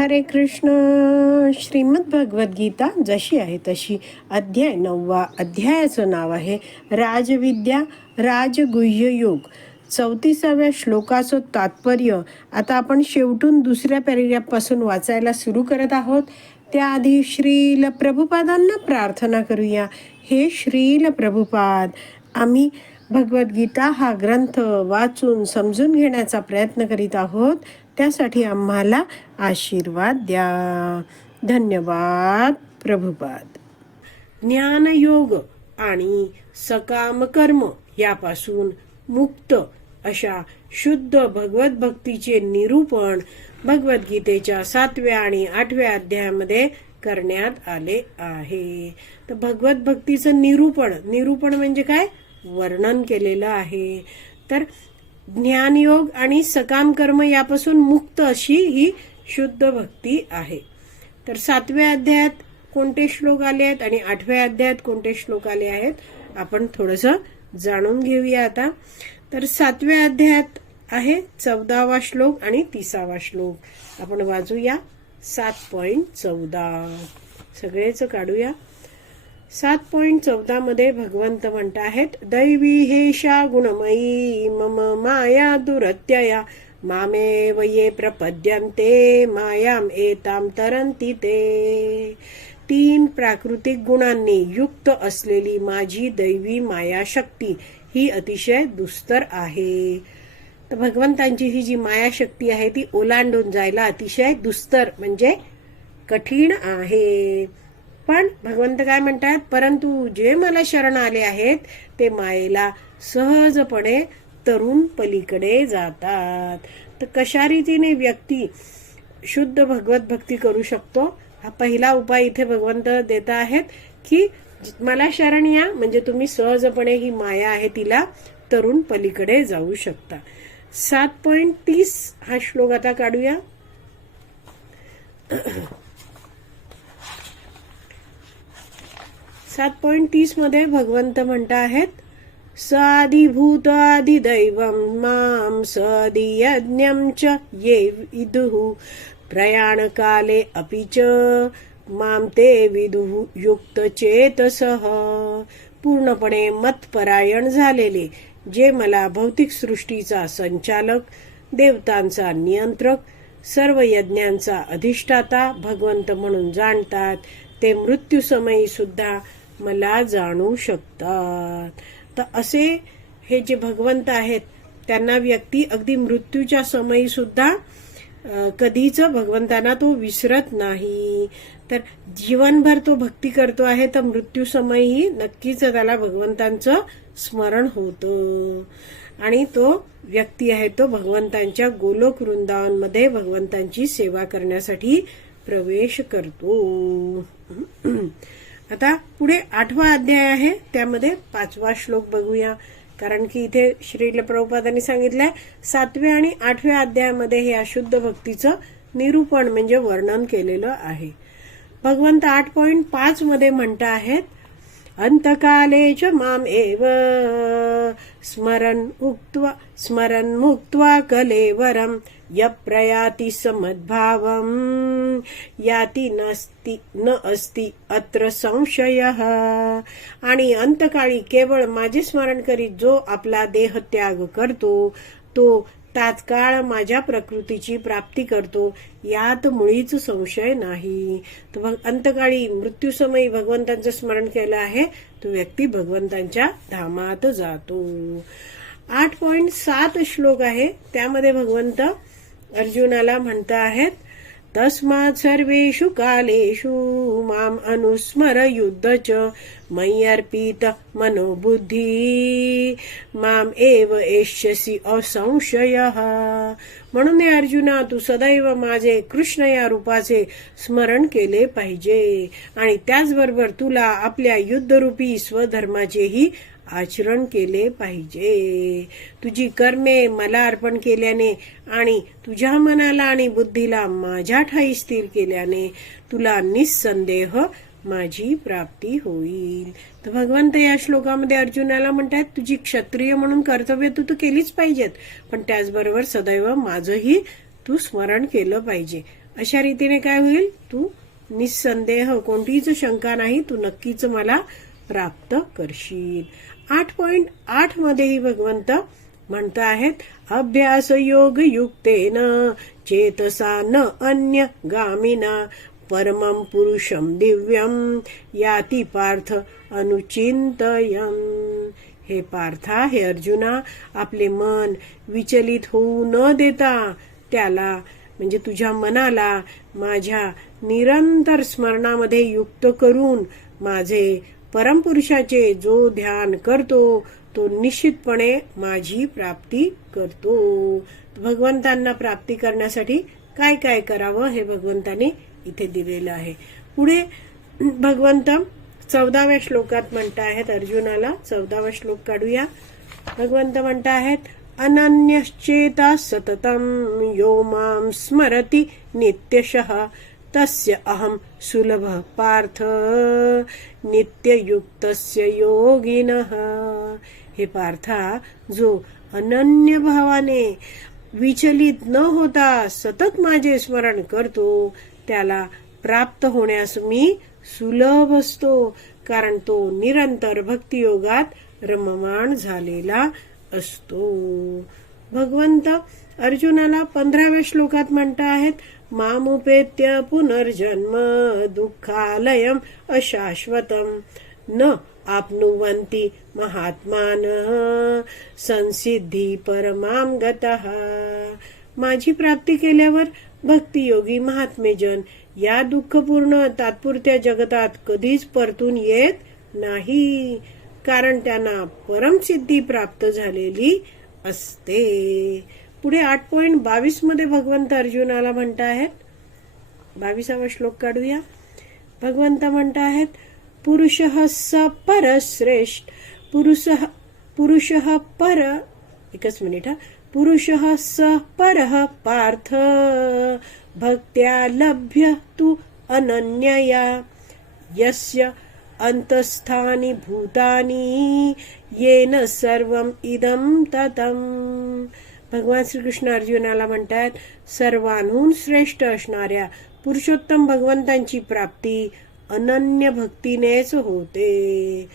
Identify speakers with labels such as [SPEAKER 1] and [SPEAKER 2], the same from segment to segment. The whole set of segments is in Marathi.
[SPEAKER 1] हरे कृष्ण. श्रीमद भगवद्गीता जशी आहे तशी. अध्याय नववा अध्यायाचं नाव आहे राजविद्या राजगुह्य योग. चौतीसाव्या श्लोकाचं तात्पर्य आता आपण शेवटून दुसऱ्या पॅरेग्राफपासून वाचायला सुरू करत आहोत. त्याआधी श्रील प्रभुपादांना प्रार्थना करूया. हे श्रील प्रभुपाद आम्ही भगवद्गीता हा ग्रंथ वाचून समजून घेण्याचा प्रयत्न करीत आहोत. त्यासाठी आम्हाला आशीर्वाद द्या. धन्यवाद प्रभुपाद. ज्ञानयोग आणि सकाम कर्म यापासून मुक्त अशा शुद्ध भगवत भक्तीचे निरूपण भगवद्गीतेच्या सातव्या आणि आठव्या अध्यायामध्ये करण्यात आले आहे. तर भगवत भक्तीचं निरूपण निरूपण म्हणजे काय? वर्णन केलेलं आहे. तर ज्ञानयोग आणि सकाम कर्म यापासून मुक्त अशी ही शुद्ध भक्ती आहे. तर सातव्या अध्यायात कोणते श्लोक आले आहेत आणि आठव्या अध्यायात कोणते श्लोक आले आहेत आपण थोडस जाणून घेऊया आता. तर सातव्या अध्यायात आहे चौदावा श्लोक आणि तिसावा श्लोक. आपण वाजूया सात पॉइंट चौदा. सगळेच काढूया. सात पॉइंट चौदा मध्ये भगवंत म्हणत आहेत दैवी हेषा गुणमयी मम माया दुरत्यया मामे वये प्रपद्यंते मायाम एताम तरंती ते. तीन प्राकृतिक गुणांनी युक्त असलेली माझी दैवी माया शक्ती ही अतिशय दुस्तर आहे. तर भगवंतांची ही जी माया शक्ती आहे ती ओलांडून जायला अतिशय दुस्तर म्हणजे कठीण आहे. पण भगवंत काय म्हणतात परंतु जे मला शरण आले आहेत ते मायेला सहजपणे तरुण पलीकडे जातात. तर कशा रीतीने व्यक्ती शुद्ध भगवत भक्ती करू शकतो? हा पहिला उपाय इथे भगवंत देत आहेत की मला शरण या म्हणजे तुम्ही सहजपणे ही माया आहे तिला तरुण पलीकडे जाऊ शकता. सात पॉइंट तीस हा श्लोक आता काढूया. सात पॉईंट तीसमध्ये भगवंत म्हणत आहेत साधिभूत आदिदैवं मां सदियज्ञं च ये इदुः प्रयाणकाले अपि च मां ते विदुः युक्तचेतसः। पूर्णपणे मतपरायण झालेले जे मला भौतिक सृष्टीचा संचालक देवतांचा नियंत्रक सर्व यज्ञांचा अधिष्ठाता भगवंत म्हणून जाणतात ते मृत्यूसमयी सुद्धा मला जाणू शकतात. तर असे हे जे भगवंत आहेत त्यांना व्यक्ती अगदी मृत्यूच्या समयी सुद्धा कधीच भगवंतांना तो विसरत नाही. तर जीवनभर तो भक्ती करतो आहे तर मृत्यू समयी नक्कीच त्याला भगवंतांचं स्मरण होतं. आणि तो व्यक्ती आहे तो भगवंतांच्या गोलोक वृंदावनमध्ये भगवंतांची सेवा करण्यासाठी प्रवेश करतो. आता पुढे आठवा अध्याय आहे. त्यामध्ये पाचवा श्लोक बघूया. कारण की इथे श्रील प्रभुपादांनी सांगितलंय सातव्या आणि आठव्या अध्यायामध्ये हे अशुद्ध भक्तीचं निरूपण म्हणजे वर्णन केलेलं आहे. भगवंत आठ पॉईंट पाच मध्ये म्हणत आहेत अन्तकाले च माम् एव। स्मरन् उक्त्वा स्मरन् मुक्त्वा कलेवरं यप्रयाति समद्भावं याति नास्ति न अस्ति अत्र संशयः। आणि अंतकाळी केवळ माझे स्मरण करीत जो आपला देह त्याग करतो तो तात्काळ माझ्या प्रकृतीची प्राप्ती करतो यात मुळीच संशय नाही. तर अंतकाळी मृत्यूसमयी भगवंतांचं स्मरण केलं आहे तो व्यक्ती भगवंतांच्या धामात जातो. आठ पॉइंट सात श्लोक आहे त्यामध्ये भगवंत अर्जुनाला म्हणत आहेत तस्मात् सर्वेषु कालेषु माम् अनुस्मर युद्ध च मय्यर्पित मनोबुद्धी। माम एव एष्यसि असंशयः। म्हणून अर्जुना तू सदैव माझे कृष्ण या रूपाचे स्मरण केले पाहिजे. आणि त्याचबरोबर तुला आपल्या युद्धरूपी स्वधर्माचेही आचरण केले पाहिजे. तुझी कर्मे मला अर्पण केल्याने आणि तुझ्या मनाला आणि बुद्धीला माझ्या ठाई स्थिर केल्याने तुला निस्संदेह माझी प्राप्ती होईल. तर भगवंत या श्लोकामध्ये अर्जुनाला म्हणतात तुझी क्षत्रिय म्हणून कर्तव्य तू तू केलीच पाहिजेत पण त्याचबरोबर सदैव माझंही तू स्मरण केलं पाहिजे. अशा रीतीने काय होईल? तू निसंदेह कोणतीच शंका नाही तू नक्कीच मला प्राप्त करशील. आठ पॉइंट आठ मध्येही भगवंत म्हणत आहेत अभ्यास योग युक्तेन चेतसा न अन्य गामिना परमं पुरुषम दिव्यम याती पार्थ अनुचिंतयम हे पार्था हे अर्जुना आपले मन विचलित होऊ न देता त्याला म्हणजे तुझ्या मनाला माझ्या निरंतर स्मरणामध्ये युक्त करून माझे परमपुरुषाचे जो ध्यान करतो तो निश्चितपणे माझी प्राप्ती करतो. भगवंतांना प्राप्ती करण्यासाठी काय काय करावं हे भगवंताने इथे दिलेलं आहे. पुढे भगवंत चौदाव्या श्लोकात म्हणत आहेत अर्जुनाला चौदावा श्लोक काढूया. भगवंत म्हणत आहेत अनन्यश्चेता सततम यो माम स्मरती नित्यशः। तस्य अहम सुलभ पार्थ। नित्ययुक्तस्य योगिनः। हे पार्था जो अनन्य भावाने विचलित न होता सतत माझे स्मरण करतो त्याला प्राप्त होण्यास मी सुलभ असतो कारण तो निरंतर भक्तियोगात रममाण झालेला असतो। भगवंत अर्जुनाला पंधराव्या श्लोकात म्हणत आहेत मामुपेत्य पुनर्जन्म दुःखालयम् अशाश्वतम्। न आप्नुवन्ति महात्मान। संसिद्धी परमाम गतः। माझी प्राप्ती केल्यावर भक्तियोगी महात्मेजन या दुःखपूर्ण तात्पुरत्या जगतात कधीच परतून येत नाही कारण त्यांना परमसिद्धी प्राप्त झालेली असते। पुढे आठ पॉईंट बावीसमध्ये भगवंत अर्जुनाला म्हणत आहेत बावीसावा श्लोक काढूया. भगवंत म्हणत आहेत पुरुष स परश्रेष्ठ पुरुष पुरुष पर एकच मिनिट हा. पुरुष स पर पार्थ भक्त्या लभ्य तू अनन्यया यस्य अंतस्थानी भूतानी येन सर्वम इदम ततम। भगवान श्रीकृष्ण अर्जुनाला म्हणतात सर्वांहून श्रेष्ठ असणाऱ्या पुरुषोत्तम भगवंतांची प्राप्ती अनन्य भक्तीनेच होते.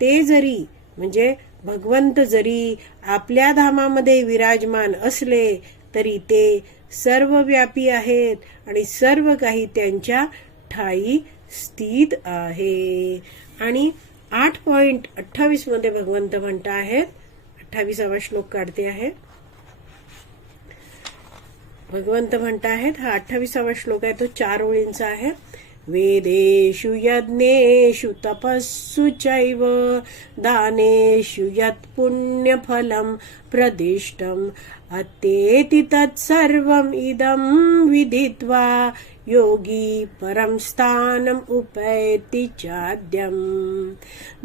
[SPEAKER 1] ते जरी म्हणजे भगवंत जरी आपल्या धामामध्ये विराजमान असले तरी ते सर्वव्यापी आहेत आणि सर्व काही त्यांच्या ठाई स्थित आहे. आणि आठ पॉइंट अठ्ठावीसमध्ये भगवंत म्हणत आहेत अठ्ठावीसावा श्लोक काढते आहे. भगवंत म्हणत आहेत हा अठ्ठावीसावा श्लोक आहे तो चार ओळींचा आहे. वेदेषु यज्ञेषु तपस्सु चैव दानेषु यत् पुण्यफलं प्रदिष्टम्। अत्येति तत्सर्वम् इदं विदित्वा योगी परम स्थानम उपैति चाद्यम।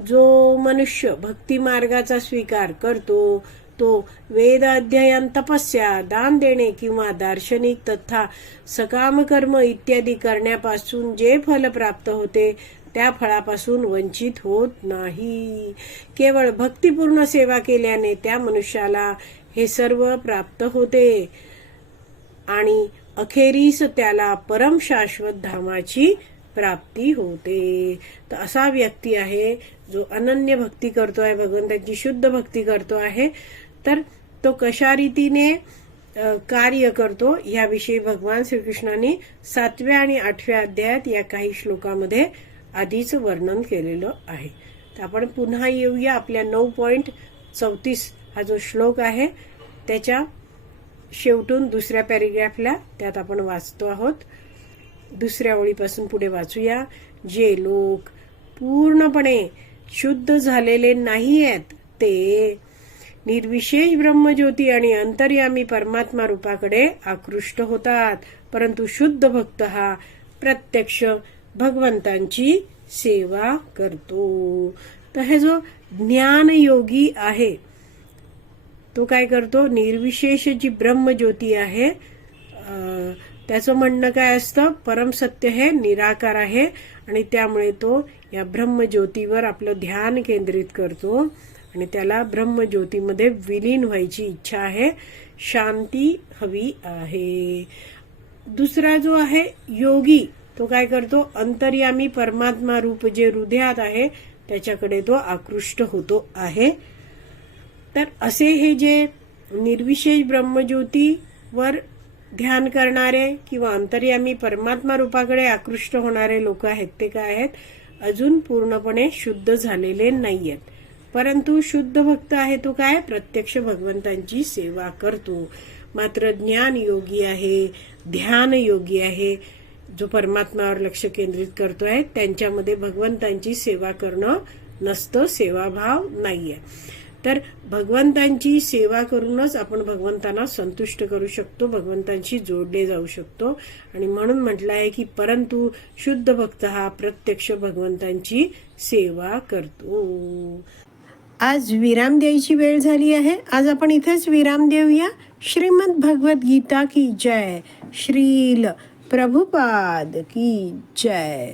[SPEAKER 1] जो मनुष्य भक्ती मार्गाचा स्वीकार करतो तो वेद अध्ययन तपस्या दान देणे किंवा दार्शनिक तथा सकाम कर्म इत्यादी करण्यापासून जे फल प्राप्त होते त्या फळापासून वंचित होत नाही. केवळ भक्तिपूर्ण सेवा केल्याने त्या मनुष्याला हे सर्व प्राप्त होते. आणि अखेरीस त्याला परम शाश्वत धामाची प्राप्ती होते. तर असा व्यक्ती आहे जो अनन्य भक्ती करतो आहे भगवंताची शुद्ध भक्ती करतो आहे. तर तो कशा रीतीने कार्य करतो याविषयी भगवान श्रीकृष्णाने सातव्या आणि आठव्या अध्यायात या काही श्लोकामध्ये आधीच वर्णन केलेलं आहे. तर आपण पुन्हा येऊया आपल्या नऊ पॉईंट चौतीस हा जो श्लोक आहे त्याच्या शेवटून दुसऱ्या पॅरेग्राफला त्यात आपण वाचतो आहोत. दुसऱ्या ओळीपासून पुढे वाचूया. जे लोक पूर्णपणे शुद्ध झालेले नाही आहेत ते निर्विशेष ब्रह्मज्योती आणि अंतर्यामी परमात्मा रूपाकडे आकृष्ट होतात. परंतु शुद्ध भक्त हा प्रत्यक्ष भगवंतांची सेवा करतो. तर हे जो ज्ञानयोगी आहे तो काय करतो? निर्विशेष जी ब्रह्मज्योती आहे त्याचं म्हणणं काय असतं? परमसत्य हे निराकार आहे आणि त्यामुळे तो या ब्रह्मज्योतीवर आपलं ध्यान केंद्रित करतो. आणि त्याला ब्रह्मज्योतीमध्ये विलीन व्हायची इच्छा आहे. शांती हवी आहे. दुसरा जो आहे योगी तो काय करतो? अंतर्यामी परमात्मा रूप जे हृदयात आहे त्याच्याकडे तो आकृष्ट होतो आहे. तर असे हे जे निर्विशेष ब्रह्मज्योतीवर ध्यान करणारे किंवा अंतर्यामी परमात्मा रूपाकडे आकृष्ट होणारे लोक आहेत ते काय आहेत? अजून पूर्णपणे शुद्ध झालेले नाही आहेत परंतु शुद्ध भक्त आहे तो काय? प्रत्यक्ष भगवंतांची सेवा करतो. मात्र ज्ञान योगी आहे ध्यान योगी आहे. जो परमात्मावर लक्ष केंद्रित करतो आहे त्यांच्यामध्ये भगवंतांची सेवा करणं नसतं सेवाभाव नाहीये. तर भगवंतांची सेवा करूनच आपण भगवंतांना संतुष्ट करू शकतो भगवंतांशी जोडले जाऊ शकतो. आणि म्हणून म्हटलं आहे की परंतु शुद्ध भक्त हा प्रत्यक्ष भगवंतांची सेवा करतो. आज विराम द्यायची वेळ झाली आहे. आज आपण इथेच विराम देऊया. श्रीमद भगवत गीता की जय. श्रील प्रभुपाद की जय.